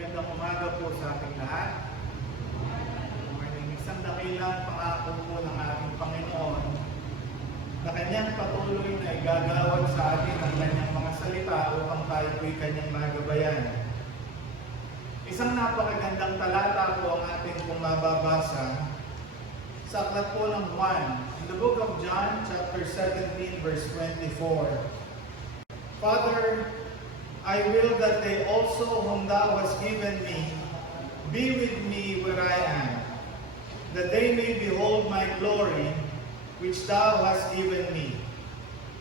Magandang umaga po sa ating lahat. May isang dakilang pangako po ng ating Panginoon na kanyang patuloy na igagawad sa atin ang kanyang mga salita upang tayo po'y kanyang magabayan. Isang napakagandang talata po ang ating pong mababasa sa aklat po ng Juan, in the book of John, chapter 17, verse 24. Father, I will that they also whom thou hast given me be with me where I am, that they may behold my glory, which thou hast given me.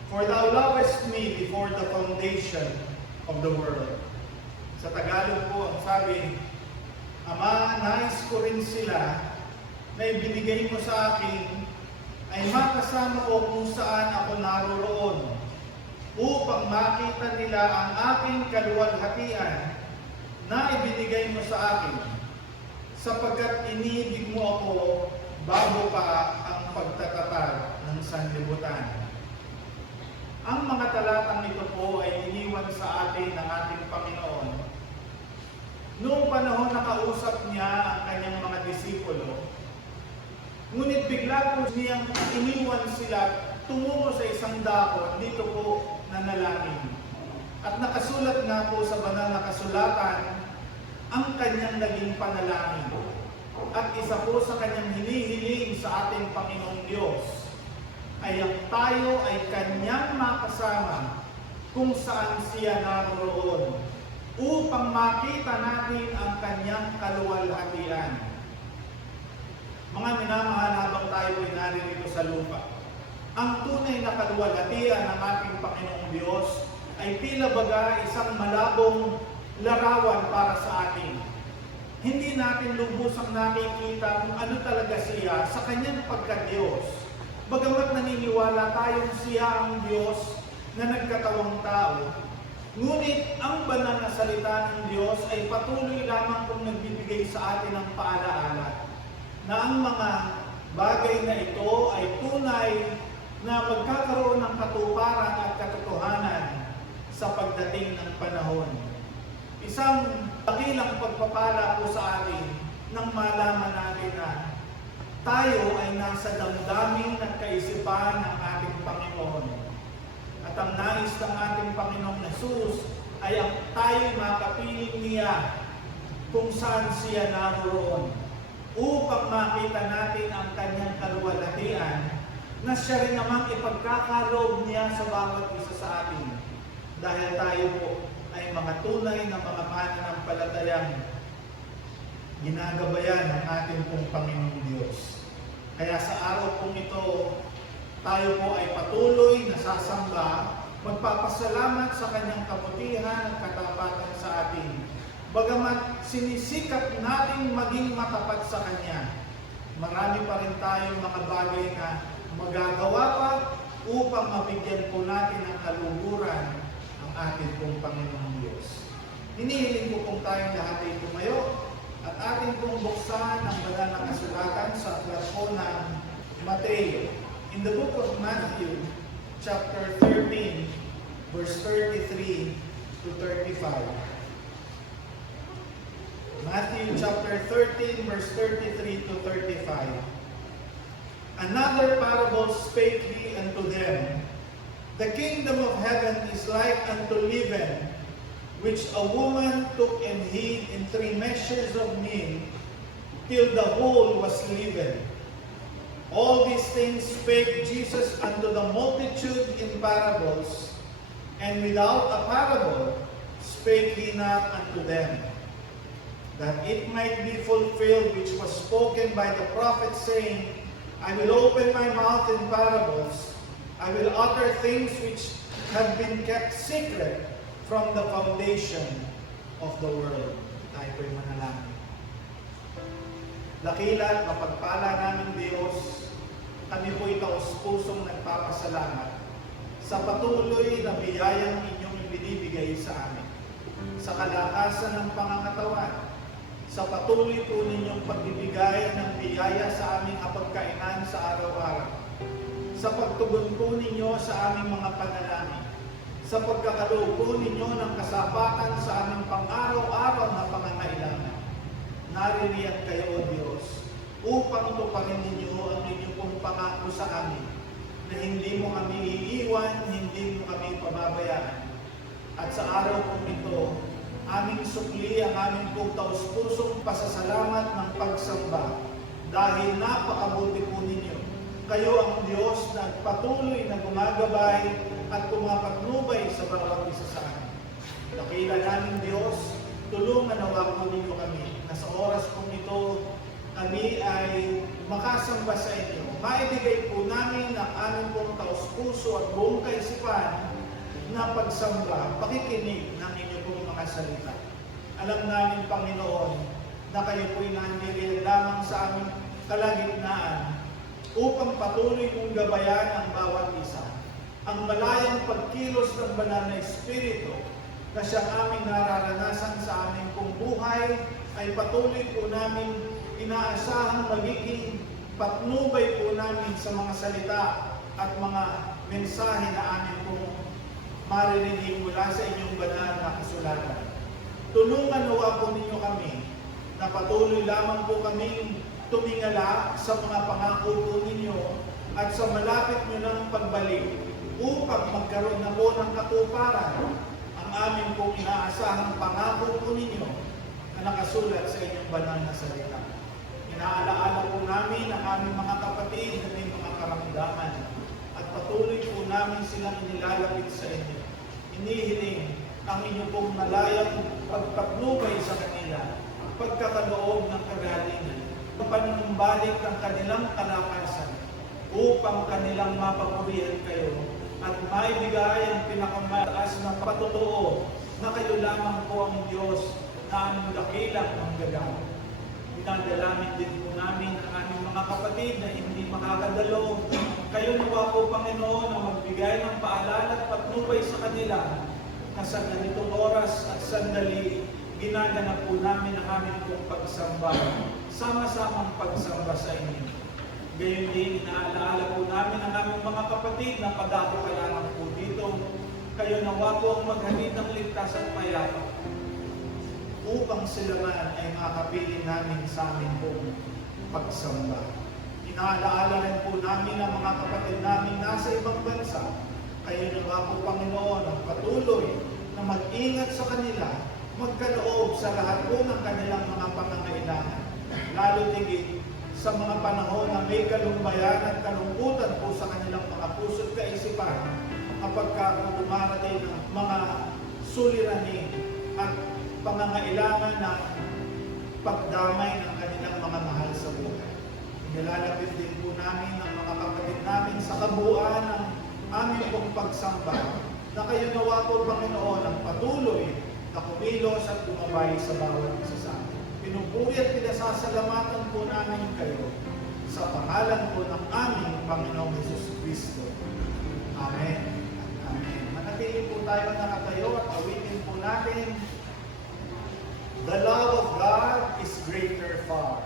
For thou lovest me before the foundation of the world. Sa Tagalog po, ang sabi, Ama, nais ko rin sila na ibinigay mo sa akin ay makasama ko kung saan ako naroroon, upang makita nila ang aking kaluwalhatian na ibinigay mo sa akin, sapagkat iniibig mo ako bago pa ang pagtatatag ng sanlibutan. Ang mga talatang ito po ay iniwan sa atin ng ating Panginoon noong panahon na kausap niya ang kanyang mga disipulo. Ngunit bigla po niyang iniwan sila tungo sa isang dako, dito po nanalangin. At nakasulat nga po sa banal na kasulatan ang kanyang naging panalangin. At isa po sa kanyang hinihiling sa ating Panginoong Diyos ay ang tayo ay kanyang makasama kung saan siya naroroon, upang makita natin ang kanyang kaluwalhatian. Mga minamahal, habang tayo ay naririto sa lupa, ang tunay na kaluwalhatian ng ating Panginoong Diyos ay tila baga isang malabong larawan para sa atin. Hindi natin lubusang nakikita kung ano talaga siya sa kanyang pagka-Diyos. Bagamat naniniwala tayong siya ang Diyos na nagkatawang tao, ngunit ang banal na salita ng Diyos ay patuloy lamang kung nagbibigay sa atin ng paalaala na ang mga bagay na ito ay tunay na magkakaroon ng katuparan at katotohanan sa pagdating ng panahon. Isang dakilang pagpapala po sa atin nang malaman natin na tayo ay nasa damdamin at kaisipan ng ating Panginoon. At ang nais ng ating Panginoong Jesus ay ang tayo makapiling niya kung saan siya naroon, upang makita natin ang kanyang kaluwalhatian na siya rin namang ipagkakaloob niya sa bawat isa sa atin. Dahil tayo po ay mga tunay na mga mananampalatayang ginagabayan ng ating pong Panginoong Diyos. Kaya sa araw pong ito, tayo po ay patuloy na sasamba, magpapasalamat sa kanyang kabutihan at katapatan sa atin. Bagamat sinisikap natin maging matapat sa kanya, marami pa rin tayong mga bagay na magagawa pa upang mabigyan po natin ng kaluguran ang ating pong Panginoong Diyos. Hinihiling ko pong tayong lahat ay tumayo at ating pong buksan ang banal na kasulatan sa aklat po ng Mateo. In the book of Matthew, chapter 13, verse 33 to 35. Matthew chapter 13, verse 33 to 35. Another parable spake he unto them, The kingdom of heaven is like unto leaven, which a woman took and hid in 3 measures of meal, till the whole was leavened. All these things spake Jesus unto the multitude in parables, and without a parable spake he not unto them, that it might be fulfilled which was spoken by the prophet, saying, I will open my mouth in parables, I will utter things which have been kept secret from the foundation of the world. Tayo po'y manalangin. Dakila at mapagpala namin Diyos, kami po'y taos-pusong nagpapasalamat sa patuloy na biyayang inyong ibinibigay sa amin, sa kalakasan ng pangangatawan, sa patuloy po ninyong pagbibigay ng biyaya sa aming hapagkainan sa araw-araw, sa pagtugon po ninyo sa aming mga panalangin, sa pagkakaloob po ninyo ng kasapatan sa aming pang-araw-araw na pangangailangan. Naririyan kayo, O Diyos, upang tuparin ninyo ang inyong pong pangako sa amin, na hindi mo kami iiwan, hindi mo kami pababayaan. At sa araw pong ito, aming sukli ang aming pong taus-pusong pasasalamat ng pagsamba dahil napakabuti po ninyo. Kayo ang Diyos na patuloy na gumagabay at pumapatnubay sa bawat isa sa amin. Dakila namin Diyos, tulungan nawa po ninyo kami na sa oras pong ito, kami ay makasamba sa inyo. Maibigay po namin ang aming pong taus-puso at buong kaisipan na pagsamba, pakikinig ng inyong pong mga salita. Alam namin, Panginoon, na kayo po'y nandiriyan lamang sa aming kalagitnaan upang patuloy mong gabayan ang bawat isa. Ang malayang pagkilos ng banal na Espiritu na siyang aming nararanasan sa aming pong buhay ay patuloy po namin inaasahang magiging patnubay po namin sa mga salita at mga mensahe na amin pong maririnig mula sa inyong banal na kasulatan. Tulungan nawa po ninyo kami na patuloy lamang po kaming tumingala sa mga pangako po ninyo at sa malapit nyo ng pagbalik upang magkaroon na po ng katuparan ang aming pong inaasahang pangako po ninyo na nakasulat sa inyong banal na salita. Inaalaala po namin ang aming mga kapatid na may mga karamdaman at patuloy po namin silang inilalapit sa inyo. Inihiling ang inyong pong malayang pagpatnubay sa kanila, pagkakaloob ng kagalingan, panumbalik ng kanilang kalakasan upang kanilang mapapurihan kayo at maibigay ang pinakamataas na patotoo na kayo lamang po ang Diyos na aming dakilang manggagawa. Dinadalamin din po namin ang aming mga kapatid na hindi makakadalo. Kayo nawa po, Panginoon, na magbigay ng paalala at patnubay sa kanila na sa ganitong oras at sandali, ginaganap po namin ang aming pong pagsamba, sama-samang pagsamba sa inyo. Gayon din, inaalaala po namin ang aming mga kapatid na padako ka lamang po dito. Kayo nawa po ang maghatid ng ligtas at payapa upang sila man ay makakapiling namin sa amin pong pagsamba. Inaalaala rin po namin ang mga kapatid namin nasa ibang bansa. Kayo nawa po, Panginoon, ang patuloy na mag-ingat sa kanila, magkaloob sa lahat po ng kanilang mga pangangailangan. Lalo tigit sa mga panahon na may kalumbayan at kalungkutan po sa kanilang mga puso at kaisipan kapag dumarating ng mga suliranin at pangangailangan na pagdamay ng kanilang mga mahal sa buhay. Nilalapit din po namin ang mga kapatid namin sa kabuuan ng aming pong pagsamba na kayo nawa po, Panginoon, ang patuloy na kumilos at gumabay sa bawat isa sa amin. Pinupuri at pinasasalamatan po namin kayo sa pangalan po ng aming Panginoong Hesus Kristo. Amen. Amen. Manatili po tayo nakatayo at awitin po natin, "The love of God is greater far."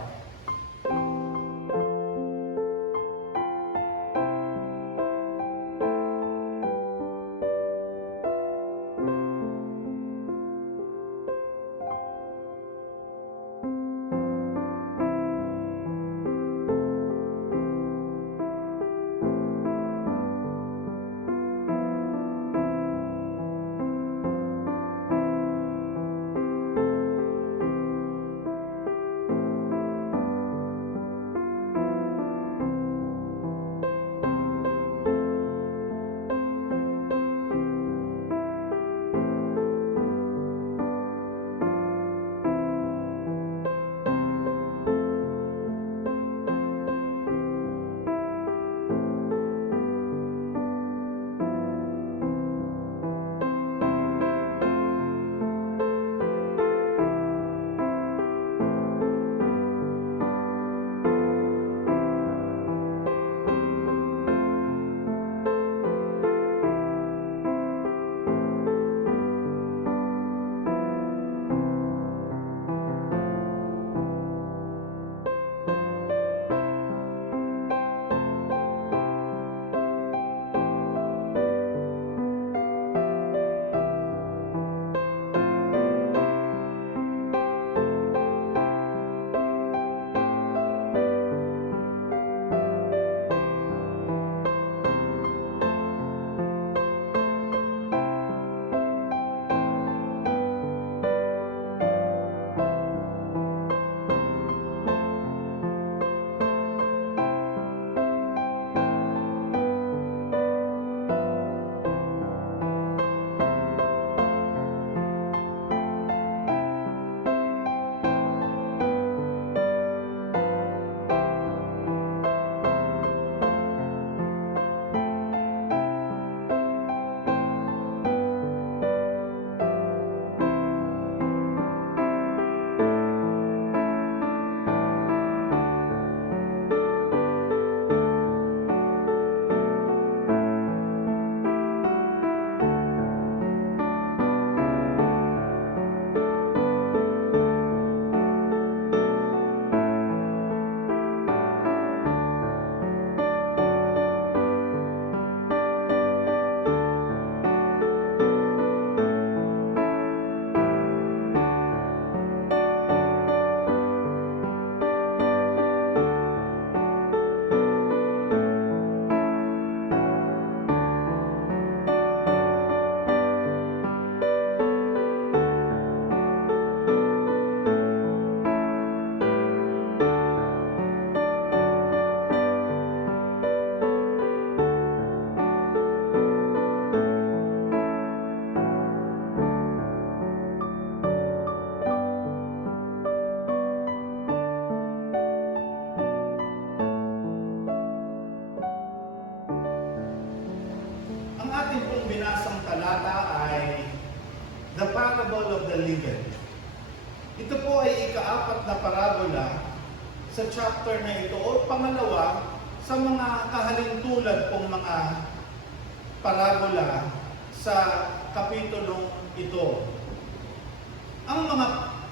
the parable of the leaven. Ito po ay ika-4 na parabola sa chapter na ito o pangalawa sa mga kahalintulad pong mga parabola sa kapitulong ito. Ang mga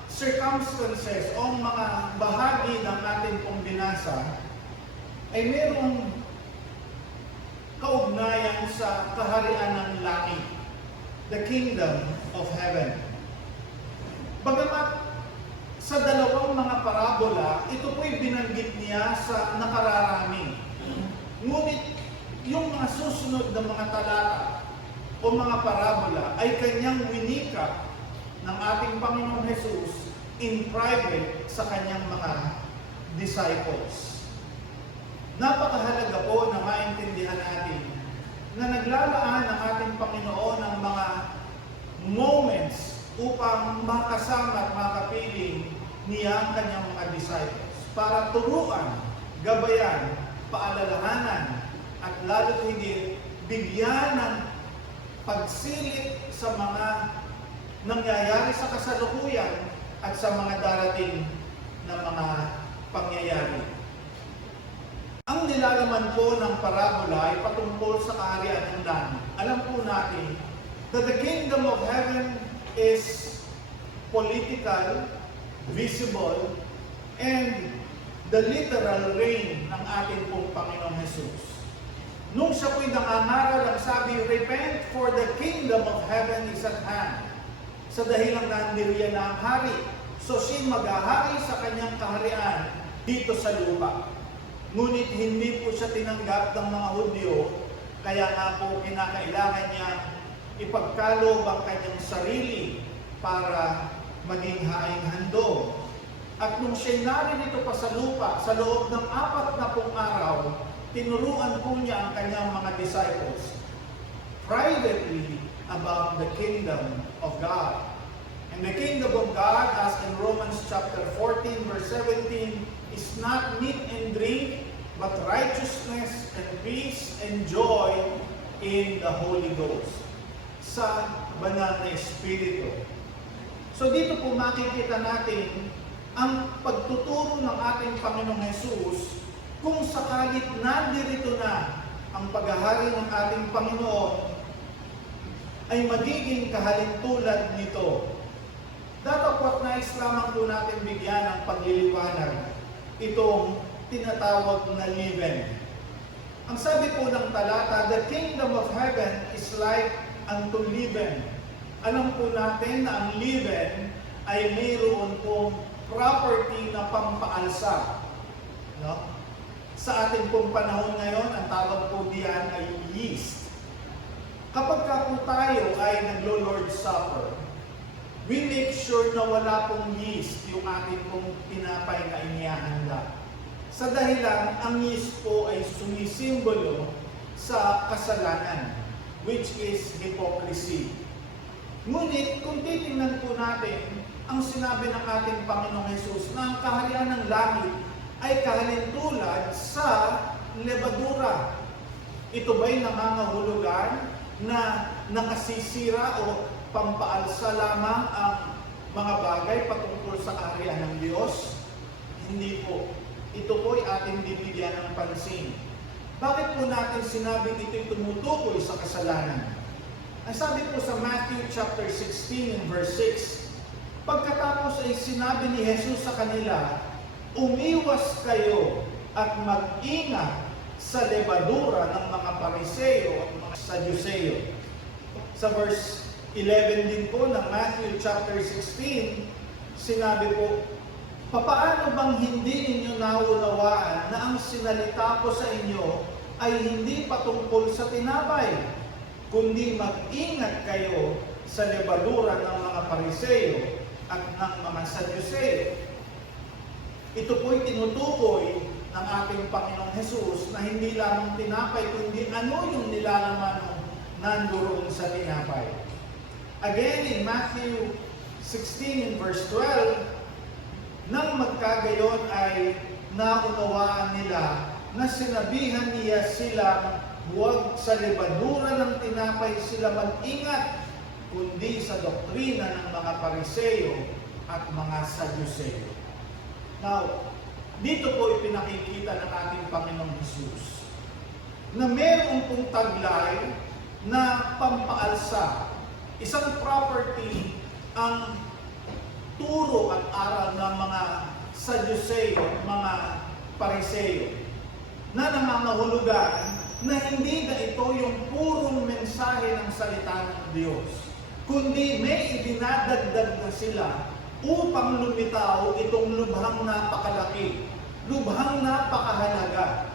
circumstances o mga bahagi ng ating pong binasa ay mayroong kaugnayan sa kaharian ng langit, the kingdom of heaven. Bagamat sa dalawang mga parabola, ito po'y binanggit niya sa nakararami. Ngunit yung mga susunod na mga talata o mga parabola ay kanyang winika ng ating Panginoong Jesus in private sa kanyang mga disciples. Napakahalaga po na maintindihan natin na naglalaan ang ating Panginoon ng mga moments upang makasama at makapiling niya ang kanyang mga disciples para turuan, gabayan, paalalahanan at lalo't higit bigyan ng pagsilip sa mga nangyayari sa kasalukuyan at sa mga darating na mga pangyayari. Ang nilalaman po ng parabola ay patungkol sa kaharian ng langit. Alam po natin that the kingdom of heaven is political, visible, and the literal reign ng ating pong Panginoong Jesus. Nung siya po'y nangangaral, ang sabi, repent for the kingdom of heaven is at hand. Sa dahilang nandiriyan na ang hari. So siya maghahari sa kanyang kaharian dito sa lupa. Ngunit hindi po siya tinanggap ng mga Hudyo, kaya nga po kinakailangan niya ipagkaloob ang kanyang sarili para maging haing handog. At nung siya'y narinito pa sa lupa, sa loob ng 40 araw, tinuruan po niya ang kanyang mga disciples privately about the kingdom of God. And the kingdom of God, as in Romans chapter 14, verse 17, is not meat and drink, but righteousness and peace and joy in the Holy Ghost. Sa banal na Espiritu. So dito po makikita natin ang pagtuturo ng ating Panginoong Jesus kung sakalit nandirito na ang paghahari ng ating Panginoon ay magiging kahalintulad nito. Datapwat nais lamang po natin bigyan ng pagliliwanag itong tinatawag na leaven. Ang sabi po ng talata, the kingdom of heaven is like unto leaven. Alam po natin na ang leaven ay mayroon pong property na pampaalsa. No? Sa ating pong panahon ngayon, ang tawag po diyan ay yeast. Kapag po tayo ay naglo-Lord's Supper, we make sure na wala pong yeast yung ating pong tinapay na inihahanda. Sa dahilan, ang yeast po ay sumisimbolo sa kasalanan, which is hypocrisy. Ngunit, kung titingnan po natin, ang sinabi ng ating Panginoong Jesus na ang kaharian ng langit ay kahalintulad sa lebadura. Ito ba'y nangangahulugan na nakasisira o pampaalsa lamang ang mga bagay patungkol sa kaharian ng Diyos? Hindi po. Ito po'y ating bibigyan ng pansin. Bakit po natin sinabing ito'y tumutukoy sa kasalanan? Ang sabi po sa Matthew chapter 16 and verse 6, pagkatapos ay sinabi ni Jesus sa kanila, umiwas kayo at mag-ingat sa lebadura ng mga Pariseo at mga Sadyuseo. Sa verse 11 din po ng Matthew chapter 16, sinabi po, papaano bang hindi ninyo naunawaan na ang sinalita ko sa inyo ay hindi patungkol sa tinapay, kundi mag-ingat kayo sa lebadura ng mga Pariseo at ng mga Sadyuseo. Ito po'y tinutukoy ng ating Panginoong Jesus na hindi lamang tinapay, kundi ano yung nilalaman nandoon sa tinapay. Again, in Matthew 16 verse 12, nang magkagayon ay naunawaan nila na sinabihan niya sila huwag sa lebadura ng tinapay sila mag-ingat, kundi sa doktrina ng mga Pariseo at mga Sadyuseo. Now, dito po ipinakikita ng ating Panginoong Hesus na meron pong taglay na pampaalsa. Isang property ang turo at aral ng mga Sadyuseo, mga Pariseo, na nangangahulugan na hindi na ito yung purong mensahe ng salita ng Diyos, kundi may idinadagdag na sila upang lumitaw itong lubhang napakalaki, lubhang napakahalaga.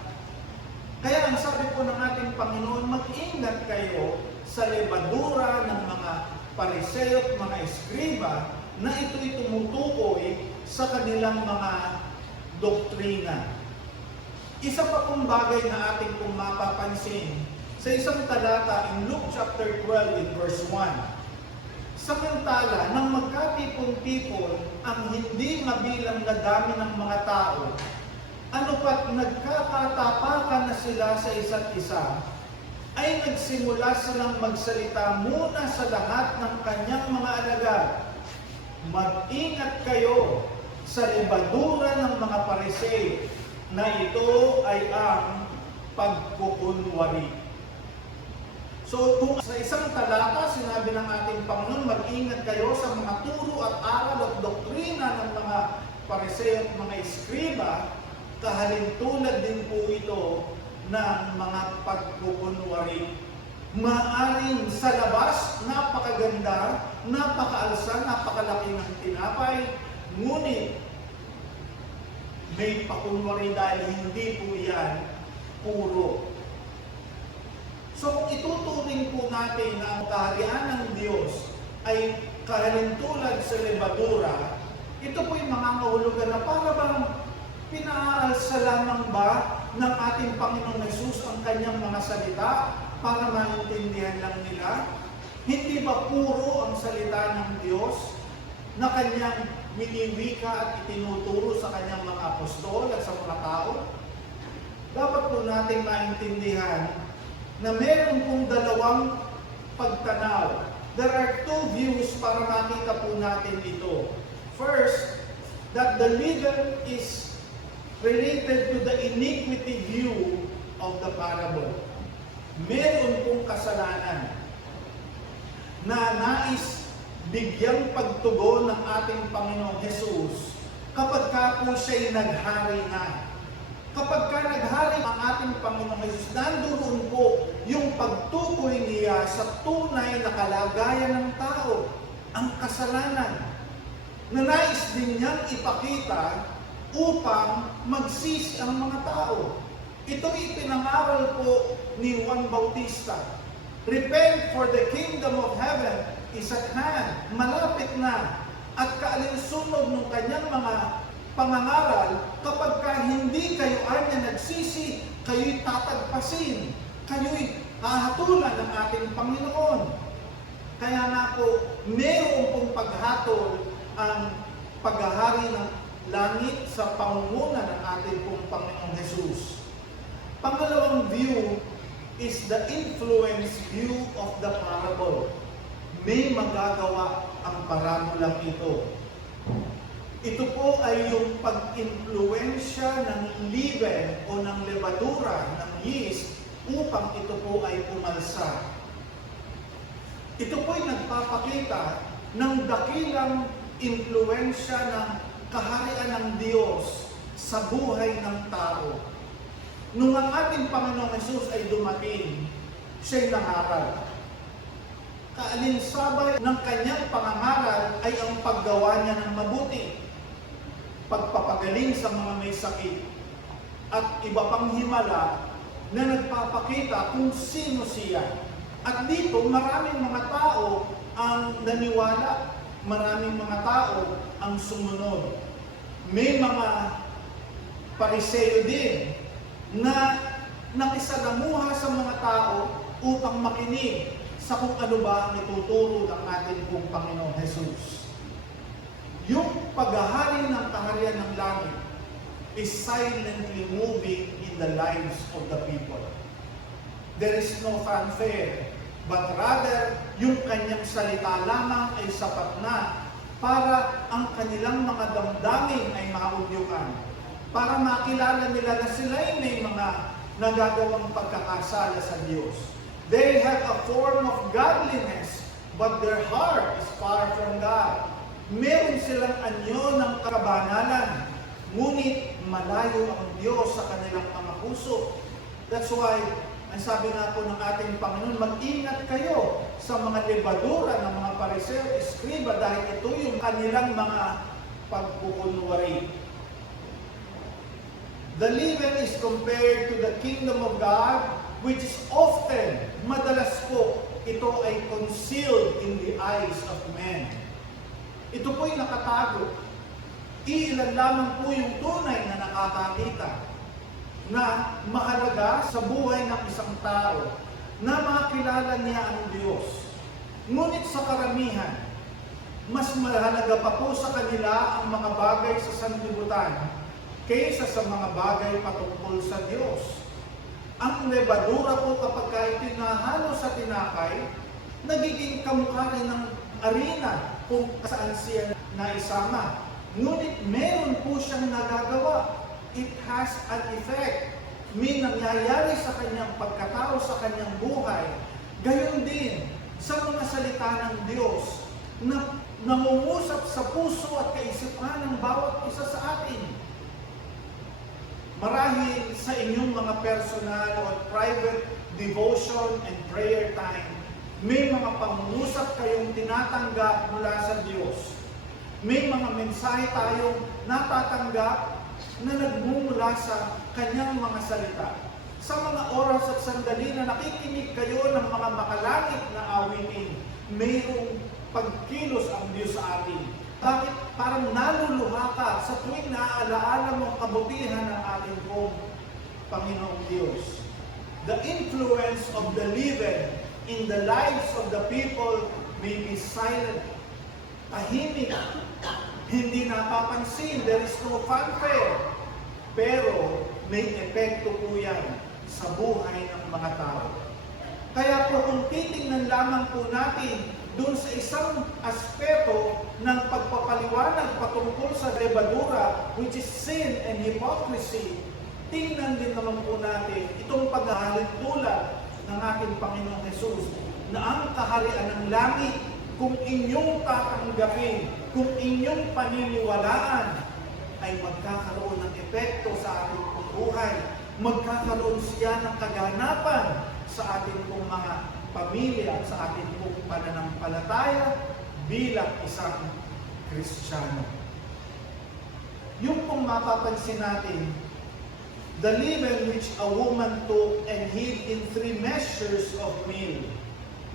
Kaya ang sabi po ng ating Panginoon, mag-ingat kayo sa lebadura ng mga Pariseo at mga Eskriba na ito'y tumutukoy sa kanilang mga doktrina. Isa pa pong bagay na ating pong mapapansin sa isang talata in Luke chapter 12 in verse 1. Samantala, nang magkatipon-tipon ang hindi mabilang na dami ng mga tao, ano pat nagkakatapakan na sila sa isa't isa, ay nagsimula silang magsalita muna sa lahat ng kanyang mga alagad. Mag-ingat kayo sa lebadura ng mga Pariseo, na ito ay ang pagkukunwari. So kung sa isang talata sinabi ng ating Panginoon, mag-ingat kayo sa mga turo at aral at doktrina ng mga Pariseo at mga Eskriba, kahalintulad din po ito ng mga pagkukunwari. Maaring sa labas, napakaganda, napakaalsa, napakalaki ng tinapay, ngunit may pakunwari dahil hindi po yan puro. So kung ituturing po natin na ang kaharian ng Diyos ay kahalintulad sa lebadura, ito po yung mga kahulugan na para bang pinaalsa lamang ba ng ating Panginoong Hesus ang kanyang mga salita para maintindihan lang nila? Hindi ba puro ang salita ng Diyos na kanyang miniwika at itinuturo sa kanyang mga apostol at sa mga tao? Dapat po natin maintindihan na meron pong dalawang pagtanaw. There are two views para makita po natin ito. First, that the leaven is related to the iniquity view of the parable. Meron pong kasalanan na nais bigyang pagtugon ng ating Panginoong Hesus kapag ka po siya'y naghari na. Kapag ka naghari ang ating Panginoong Hesus, nandoon po yung pagtukoy niya sa tunay na kalagayan ng tao, ang kasalanan, na nais din niyang ipakita upang magsisi ang mga tao. Ito ipinangaral po ni Juan Bautista. Repent, for the kingdom of heaven is at hand, malapit na. At kaalinsunod ng kanyang mga pangangaral, kapag ka hindi kayo anya nagsisi, kayo'y tatagpasin, kayo'y hahatulan ng ating Panginoon. Kaya nga po, mayroon pong paghatol ang paghahari ng langit sa pangunguna ng ating pong Panginoong Hesus. Pangalawang view is the influence view of the parable. May magagawa ang parabolang ito. Ito po ay yung pag-impluensya ng leaven o ng levadura, ng yeast, upang ito po ay umalsa. Ito po ay nagpapakita ng dakilang impluensya ng kaharian ng Diyos sa buhay ng tao. Nung ang ating Panginoong Hesus ay dumating, siya'y nangaral. Kaalinsabay ng kanyang pangangaral ay ang paggawa niya ng mabuti, pagpapagaling sa mga may sakit, at iba pang himala na nagpapakita kung sino siya. At dito, maraming mga tao ang naniwala, maraming mga tao ang sumunod. May mga Pariseo din na nakisalamuha sa mga tao upang makinig sa kung ano ba ang ituturo ng ating pong Panginoong Hesus. Yung paghahari ng kaharian ng langit is silently moving in the lives of the people. There is no fanfare. but rather, yung kanyang salita lamang ay sapat na para ang kanilang mga damdamin ay maudyukan, para makilala nila na sila'y may mga nagagawang pagkakasala sa Diyos. They have a form of godliness, but their heart is far from God. Meron silang anyo ng kabanalan, ngunit malayo ang Diyos sa kanilang mga puso. That's why, ang sabi nga po ng ating Panginoon, mag-ingat kayo sa mga lebadura ng mga Pariseo, Eskriba, dahil ito yung kanilang mga pagkukunwari. The leaven is compared to the kingdom of God, which is often, madalas po, ito ay concealed in the eyes of men. Ito po'y nakatago. Iilan lamang po yung tunay na nakakakita na mahalaga sa buhay ng isang tao na makilala niya ang Diyos. Ngunit sa karamihan, mas mahalaga pa po sa kanila ang mga bagay sa sanlibutan kaysa sa mga bagay patungkol sa Diyos. Ang lebadura po kapag ito'y nahalo sa tinapay, nagiging kamukha rin ng arena kung saan siya naisama. Ngunit meron po siyang nagagawa. It has an effect. May nangyayari sa kanyang pagkatao, sa kanyang buhay. Gayon din sa mga salita ng Diyos na nangungusap sa puso at kaisipan ng bawat isa sa atin. Marahil sa inyong mga personal or private devotion and prayer time, may mga pangungusap kayong tinatanggap mula sa Diyos. May mga mensahe tayong natatanggap na nagmumula sa kanyang mga salita. Sa mga oras at sandali na nakikinig kayo ng mga makalangit na awitin, mayroong pagkilos ang Diyos sa atin. Bakit parang naluluha ka sa tuwing naaalaala mo ang kabutihan ng ating pong Panginoong Diyos? The influence of the leaven in the lives of the people may be silent, tahimik, hindi napapansin, there is no fanfare. Pero may epekto po yan sa buhay ng mga tao. Kaya po kung titingnan lamang po natin doon sa isang aspeto ng pagpapaliwanag patungkol sa lebadura, which is sin and hypocrisy, tingnan din naman po natin itong paghahalin tulad ng ating Panginoong Jesus na ang kaharian ng langit, kung inyong tatanggapin, kung inyong paniniwalaan, ay magkakaroon ng epekto sa ating buhay. Magkakaroon siya ng kaganapan sa ating pong mga pamilya, sa ating pong pananampalataya bilang isang Kristiyano. Yung pong mapapansin natin, the leaven which a woman took and hid in 3 measures of meal.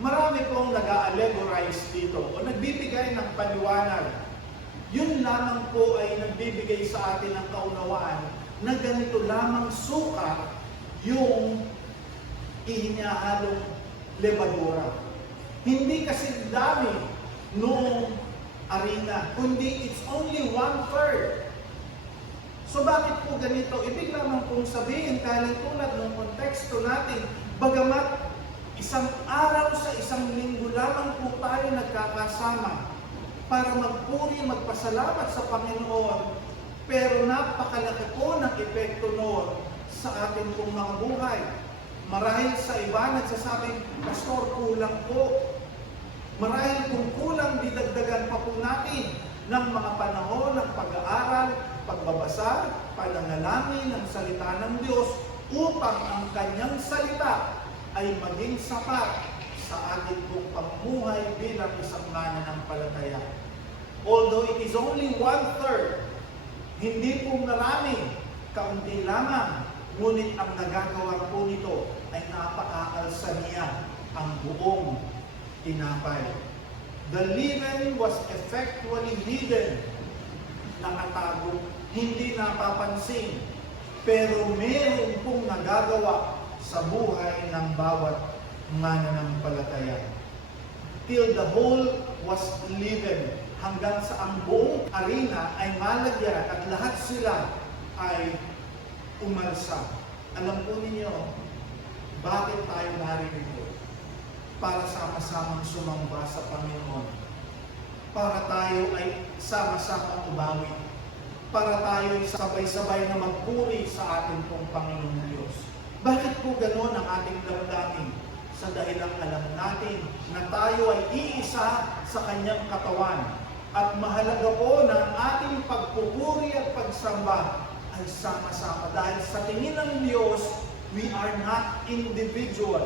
Marami pong nag-allegorize dito o nagbibigay ng paliwanag. Yun lamang po ay nagbibigay sa atin ng kaunawaan na ganito lamang sukat yung ihinahalong lebadura. Hindi kasi dami noong arena, kundi it's only 1/3. So bakit po ganito? Ibig lamang pong sabihin, dahil tulad ng konteksto natin, bagamat isang araw sa isang linggo lamang po tayo nagkakasama para magpuri, magpasalamat sa Panginoon, pero napakalaki po ng epekto noon sa ating pong mga buhay. Marahil sa iba nagsasabing, Pastor, kulang po. Marahil kung kulang, didagdagan pa po natin ng mga panahon ng pag-aaral, pagbabasa, pananalangin ng salita ng Diyos upang ang kanyang salita ay maging sapat sa ating pong pamumuhay bilang isang mananampalataya. Although it is only 1/3, hindi po marami, kaunti lamang, ngunit ang nagagawa po nito ay napakaalsa niya ang buong tinapay. The leaven was effectually hidden, nakatago, hindi napapansin, pero meron pong nagagawa sa buhay ng bawat mananampalataya. Till the whole was leaven, hanggang sa ang buong arena ay malagyan at lahat sila ay umalsa. Alam po ninyo, bakit tayo narito? para sama-samang sumamba sa Panginoon. Para tayo ay sama-samang umawi. Para tayo ay sabay-sabay na magpuri sa ating pong Panginoon Diyos. Bakit po gano'n ang ating damdamin? Sa dahilang alam natin na tayo ay iisa sa Kanyang katawan. At mahalaga po na ang ating pagpupuri at pagsamba ay sama-sama. Dahil sa tingin ng Diyos, we are not individual.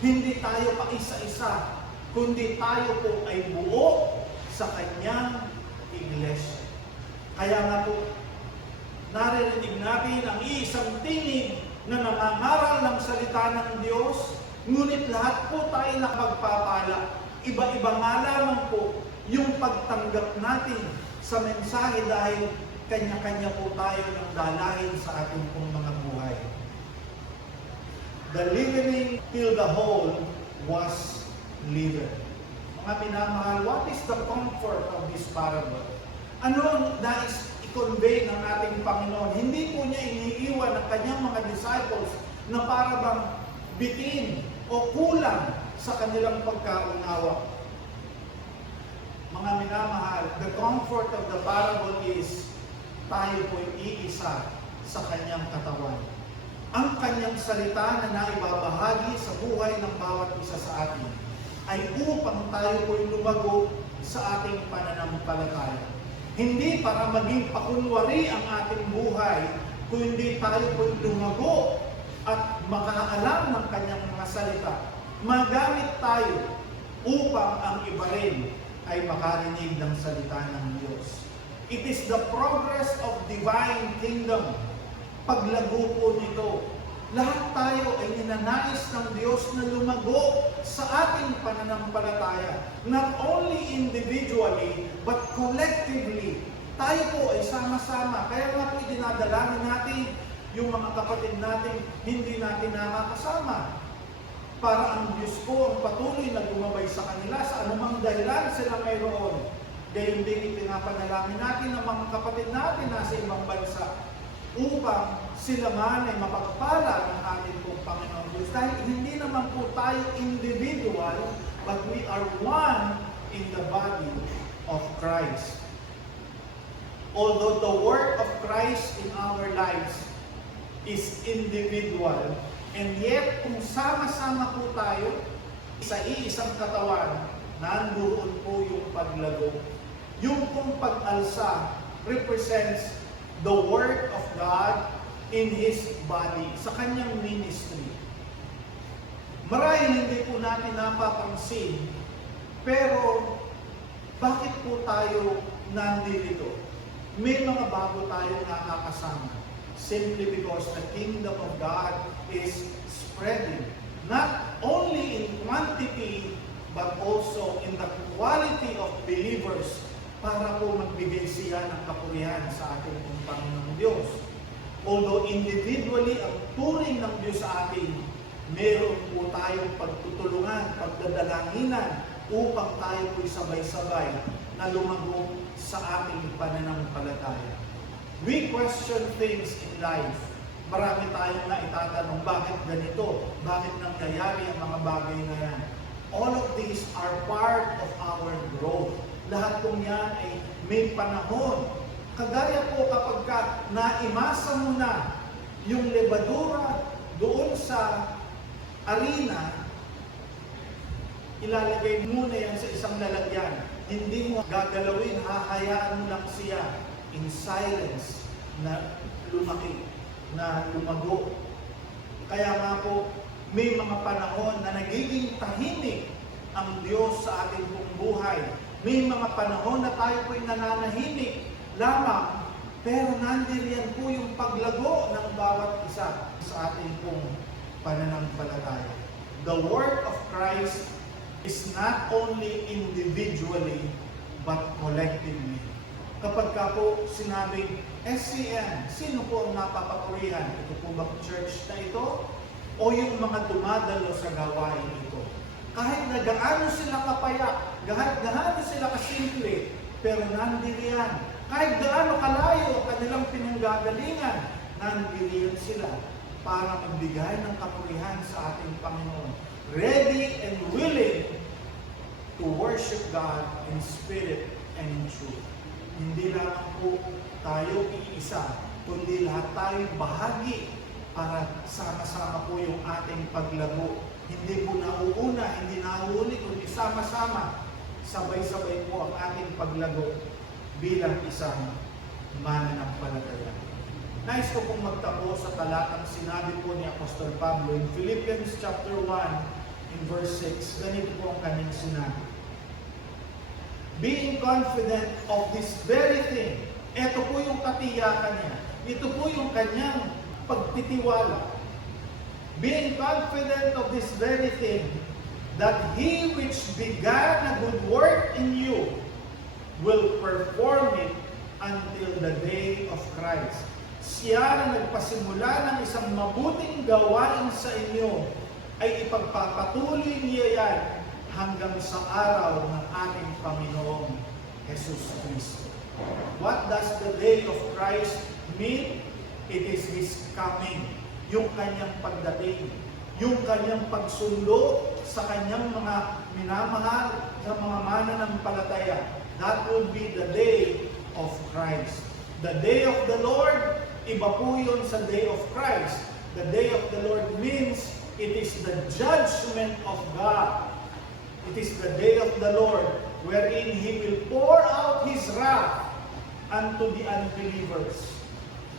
Hindi tayo pa isa-isa, kundi tayo po ay buo sa Kanyang iglesia. Kaya nga po, naririnig natin ang iisang tinig na nangangaral ng salita ng Diyos, ngunit lahat po tayo nakapagpapala. Iba-iba nga lamang po yung pagtanggap natin sa mensahe dahil kanya-kanya po tayo ng dalahin sa ating pong mga buhay. The leavening till the whole was leavened. Mga minamahal, what is the comfort of this parable? Ano ang nais i-convey ng ating Panginoon? Hindi po niya iniiwan ang kanyang mga disciples na para bang bitin o kulang sa kanilang pagkaunawa. Mga minamahal, the comfort of the parable is tayo po'y iisa sa kanyang katawan. Ang kanyang salita na naibabahagi sa buhay ng bawat isa sa atin ay upang tayo po'y lumago sa ating pananampalataya. Hindi para maging pakunwari ang ating buhay, kundi tayo po'y lumago at makaalam ng kanyang mga salita. Magamit tayo upang ang iba rin ay makarinig ng salita ng Diyos. It is the progress of divine kingdom. Paglago po nito, lahat tayo ay ninanais ng Diyos na lumago sa ating pananampalataya. Not only individually, but collectively. Tayo po ay sama-sama. Kaya nga po dinadalangin natin yung mga kapatid natin hindi natin nakakasama. Para ang Diyos po ang patuloy na gumabay sa kanila sa anumang dahilan sila mayroon. Gayon din ipinapanalangin natin ang mga kapatid natin nasa ibang bansa upang sila man ay mapagpala ng ating pong Panginoon Diyos. Dahil hindi naman po tayo individual, but we are one in the body of Christ. Although the work of Christ in our lives is individual, and yet kung sama-sama po tayo sa iisang katawan, nandoon po yung paglago. Yung pong pag-alsa represents the work of God in His body, sa kanyang ministry. Marahil hindi po natin napapansin, pero bakit po tayo nandito? May mga bago tayong nakakasama. Simply because the kingdom of God is spreading, not only in quantity, but also in the quality of believers, para po magbigay siya ng kapurihan sa ating Panginoong Diyos. Although individually, ang turing ng Diyos sa atin, meron po tayong pagtutulungan, pagdadalanginan, upang tayo po'y sabay-sabay na lumago sa ating pananampalataya. We question things in life. Marami tayong naitatanong, bakit ganito? Bakit nangyayari ang mga bagay na yan? All of these are part of our growth. Lahat kong yan ay may panahon. Kagaya po kapag naimasa mo na yung lebadura doon sa arena, ilalagay muna yan sa isang lalagyan. Hindi mo gagalawin, hahayaan mo lang siya in silence na lumaki, na lumago. Kaya nga po, may mga panahon na nagiging tahimik ang Diyos sa ating buong buhay. May mga panahon na tayo po'y nananahimik lamang, pero nandiyan po yung paglago ng bawat isa sa ating pong pananampalataya. The work of Christ is not only individually, but collectively. Kapag ka po sinabing SCN, sino po ang napapapurihan? Ito po bang church na ito? O yung mga dumadalo sa gawain ito? Kahit na gaano sila kapayak, kahit gaano sila kasimple, pero nandiriyan. Kahit gaano kalayo kanilang pinanggagalingan, nandiriyan sila para magbigay ng kapurihan sa ating Panginoon. Ready and willing God in spirit and in truth. Hindi lamang po tayo iisa, kundi lahat tayo bahagi para sama-sama po yung ating paglago. Hindi po nauuna, hindi nauuli, kundi sama-sama, sabay-sabay po ang ating paglago bilang isang mananampalataya. Nais ko pong magtapos sa talatang sinabi po ni Apostol Pablo in Philippians chapter 1 in verse 6. Ganito po ang kanyang sinabi. Being confident of this very thing. Ito po yung katiyakan niya. Ito po yung kanyang pagtitiwala. Being confident of this very thing, that He which began a good work in you will perform it until the day of Christ. Siya na nagpasimula ng isang mabuting gawain sa inyo ay ipagpapatuloy niya yan hanggang sa araw ng ating Panginoong Jesus Cristo. What does the day of Christ mean? It is His coming. Yung kanyang pagdating. Yung kanyang pagsundo sa kanyang mga minamahal sa mga mananampalataya. That will be the day of Christ. The day of the Lord, iba po yun sa day of Christ. The day of the Lord means it is the judgment of God. It is the day of the Lord wherein He will pour out His wrath unto the unbelievers.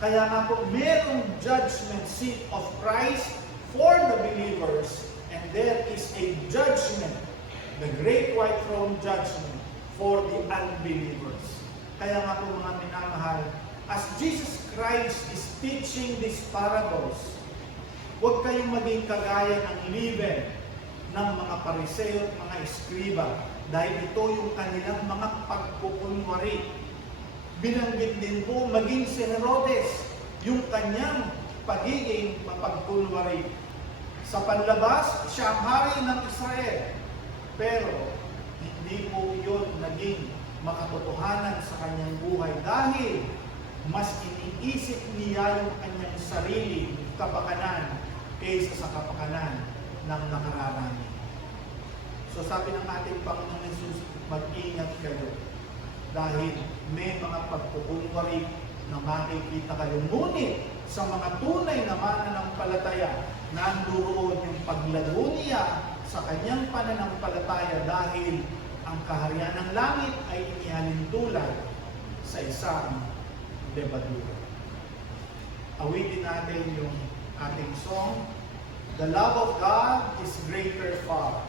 Kaya nga po, mayroong judgment seat of Christ for the believers, and there is a judgment, the great white throne judgment, for the unbelievers. Kaya nga po mga minamahal, as Jesus Christ is teaching these parables, huwag kayong maging kagaya ng leaven ng mga pariseo at mga eskriba, dahil ito yung kanilang mga pagpupunwari. Binanggit din po maging si Herodes, yung kanyang pagiging mapagpunwari. Sa panlabas, siya ang hari ng Israel. Pero, hindi po yun naging makatotohanan sa kanyang buhay dahil mas iniisip niya yung kanyang sarili kapakanan kaysa sa kapakanan ng nakararami. So sabi ng ating Panginoon Jesus, mag-ingat kayo dahil may mga pagpupunwari na makikita kayo. Ngunit sa mga tunay na mananampalataya, nandoon yung paglago niya sa kanyang pananampalataya dahil ang kaharian ng langit ay inihalin tulad sa isang lebadura. Awitin natin yung ating song, The Love of God is Greater Far.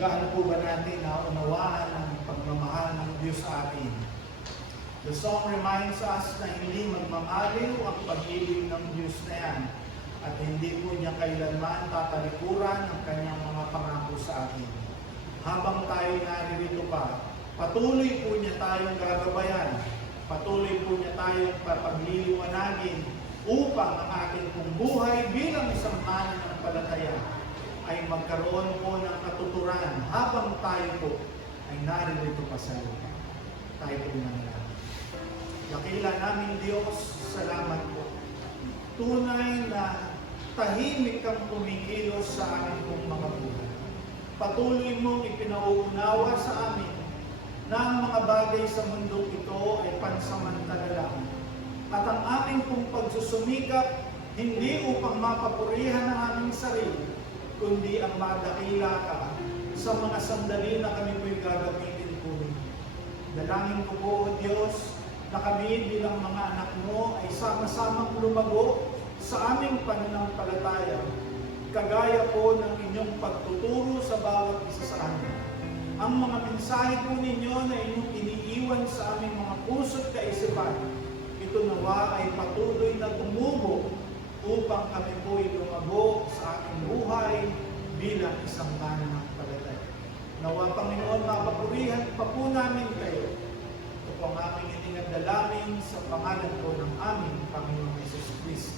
Gaano po ba natin naunawaan ang pagmamahal ng Diyos sa atin? The song reminds us na hindi magmamaliw ang pag-ibig ng Diyos na yan at hindi po niya kailanman tatalikuran ang kanyang mga pangako sa atin. Habang tayo naririto pa, patuloy po niya tayong gagabayan, patuloy po niya tayong papagliliwanagin upang ang ating pong buhay bilang isang mananampalataya ay magkaroon po ng katuturan habang tayo po ay naririto pa sa lupa. Tayo po manalangin. Dakila namin Diyos, salamat po. Tunay na tahimik kang kumikilos sa aming pong mga buhay. Patuloy mong ipinauunawa sa amin na ang mga bagay sa mundong ito ay pansamantala lang. At ang aming pong pagsusumikap hindi upang mapapurihan ang aming sarili, kundi ang madakila ka sa mga sandali na kami po'y gagamitin po. Dalangin ko po, O Diyos, na kami bilang mga anak mo ay sama-samang lumago sa aming pananampalataya, kagaya po ng inyong pagtuturo sa bawat isa sa amin. Ang mga mensahe po ninyo na inyong iniiwan sa aming mga puso't kaisipan, ito nawa ay patuloy na tumubo upang kami po'y lumago sa ating buhay bilang isang mananampalataya. Nawa, Panginoon, mapapurihan pa po namin kayo. Ito po ang aming itinagdalangin sa pangalan po ng aming Panginoon Hesus Kristo.